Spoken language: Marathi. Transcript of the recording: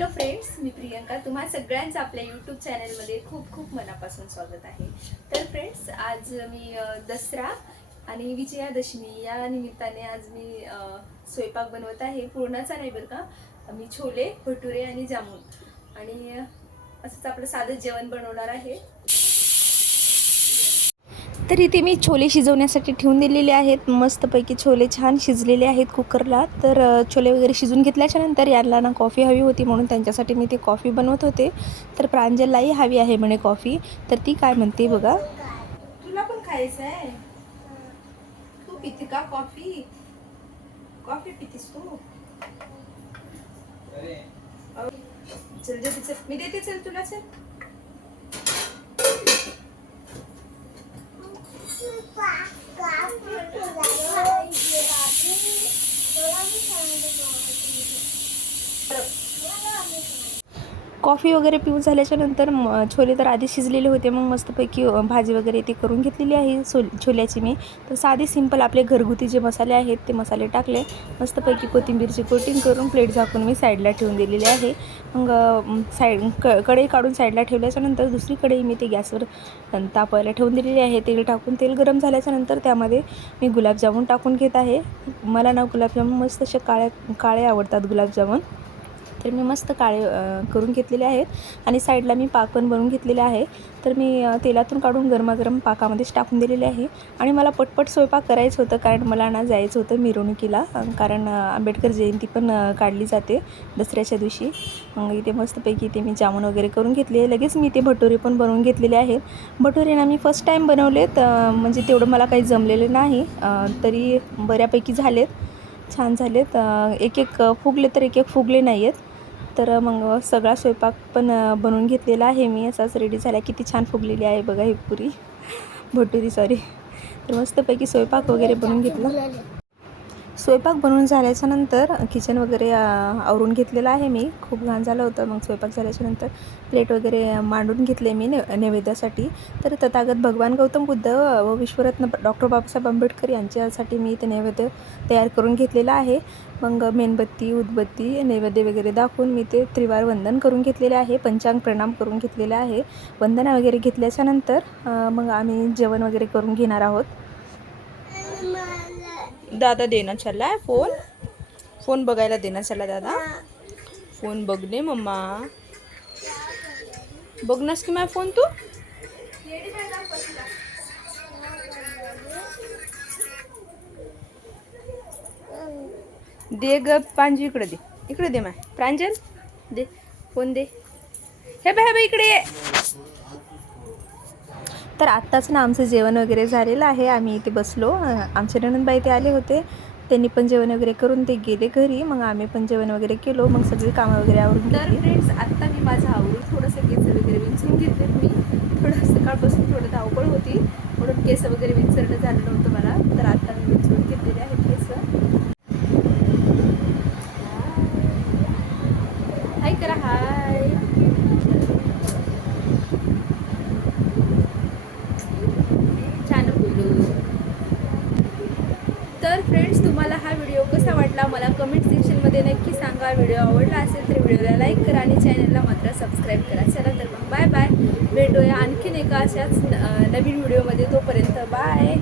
हॅलो फ्रेंड्स मी प्रियंका. तुम्हा सगळ्यांचं आपल्या यूट्यूब चॅनलमध्ये खूप खूप मनापासून स्वागत आहे. तर फ्रेंड्स आज मी दसरा आणि विजयादशमी या निमित्ताने आज मी स्वयंपाक बनवत आहे. पूर्णाचा नाही बरं का? मी छोले भटुरे आणि जामून. आणि असंच आपलं साधं जेवण बनवणार आहे. तर इथे मी छोले शिजवण्यासाठी ठेवून दिलेले आहेत. मस्तपैकी छोले छान शिजलेले आहेत कुकरला. तर छोले वगैरे शिजून घेतल्याच्या नंतर यांना ना कॉफी हवी होती म्हणून त्यांच्यासाठी मी ती कॉफी बनवत होते. तर प्रांजललाही हवी आहे म्हणे कॉफी तर ती काय म्हणते बघा. तुला पण खायचं आहे. तू पिते का कॉफी कॉफी पितीस तू? चल देते चल मी देते चल तुला चल. 呱呱，咕咕，来来来，咕咕，我来不想这个。कॉफी वगैरे पिऊन झाल्याच्यानंतर म- छोले तर आधी शिजलेले होते. मग मस्तपैकी भाजी वगैरे ती करून घेतलेली आहे सो छोल्याची मी. तर साधी सिंपल आपले घरगुती जे मसाले आहेत ते मसाले टाकले. मस्तपैकी कोथिंबीरची कोटिंग करून प्लेट झाकून मी साईडला ठेवून दिलेली आहे. मग साईड क कढई काढून साईडला ठेवल्याच्यानंतर दुसरी कढई मी ते गॅसवर अ, तापायला ठेवून दिलेली आहे. तेल टाकून तेल गरम झाल्याच्यानंतर त्यामध्ये मी गुलाबजामून टाकून घेत आहे. मला ना गुलाबजामून मस्त असे काळ्या काळे आवडतात गुलाबजामून. तर मी मस्त काळे करून घेतलेले आहेत. आणि साईडला मी पाक पण बनवून घेतलेले आहे. तर मी तेलातून काढून गरमागरम पाकामध्येच टाकून दिलेले आहे. आणि मला पटपट स्वयंपाक करायचं होतं कारण मला ना जायचं होतं मिरवणुकीला. कारण आंबेडकर जयंती पण काढली जाते दसऱ्याच्या दिवशी. मग इथे मस्तपैकी इथे मी जामून वगैरे करून घेतले लगेच मी ते भटोरे पण बनवून घेतलेले आहेत. भटोरे ना मी फर्स्ट टाईम बनवलेत म्हणजे तेवढं मला काही जमलेलं नाही. तरी बऱ्यापैकी झालेत. छान झालेत. एक एक फुगले तर एक एक फुगले नाही आहेत तर मग सगळा स्वयंपाक पण बनवून घेतलेला आहे मी. असाच रेडी झाला. किती छान फुगलेली आहे बघा ही पुरी. भटुरी सॉरी तर मस्तपैकी स्वयंपाक वगैरे बनवून घेतला. स्वयंपाक बनवून झाल्याच्यानंतर किचन वगैरे आवरून घेतलेलं आहे मी. खूप घाण झालं होतं. मग स्वयंपाक झाल्याच्यानंतर प्लेट वगैरे मांडून घेतले मी ने नैवेद्यासाठी. तर तथागत भगवान गौतम बुद्ध व विश्वरत्न डॉक्टर बाबासाहेब आंबेडकर यांच्यासाठी मी ते नैवेद्य तयार करून घेतलेलं आहे. मग मेणबत्ती उदबत्ती नैवेद्य वगैरे दाखवून मी ते त्रिवार वंदन करून घेतलेले आहे. पंचांग प्रणाम करून घेतलेले आहे. वंदना वगैरे घेतल्याच्यानंतर मग आम्ही जेवण वगैरे करून घेणार आहोत. दादा देणं चाललाय फोन. फोन बघायला देणं चालला दादा. फोन बघणे मम्मा. बघणार की माझा फोन तू? दे ग पांजू इकडे दे. इकडे दे माय. प्रांजल दे. फोन दे. हे बाय हे बाय इकडे ये. तर आत्ताच ना आमचं जेवण वगैरे झालेलं आहे. आम्ही इथे बसलो. आमचे ननंदबाई ते आले होते. त्यांनी पण जेवण वगैरे करून ते गेले घरी. मग आम्ही पण जेवण वगैरे केलो. मग सगळी कामं वगैरे आवरून तर फ्रेंड्स आत्ता मी माझं आवरून थोडंसं केस वगैरे विंचरून घेतले मी. थोडं सकाळपासून थोडं धावपळ होती. म्हणून केस वगैरे विंचरणं झालं नव्हतं मला. तर आता मी विंचरून घेतलेले आहेत केस हाय करा हाय छान बोलू तर फ्रेंड्स तुम्हाला हा व्हिडिओ कसा वाटला मला कमेंट सेक्शनमध्ये नक्की सांगा. व्हिडिओ आवडला असेल तर व्हिडिओला लाईक करा आणि चॅनलला मात्र सबस्क्राईब करा. चला तर मग बाय बाय भेटूया आणखीन एका अशाच न- नवीन व्हिडिओमध्ये तोपर्यंत बाय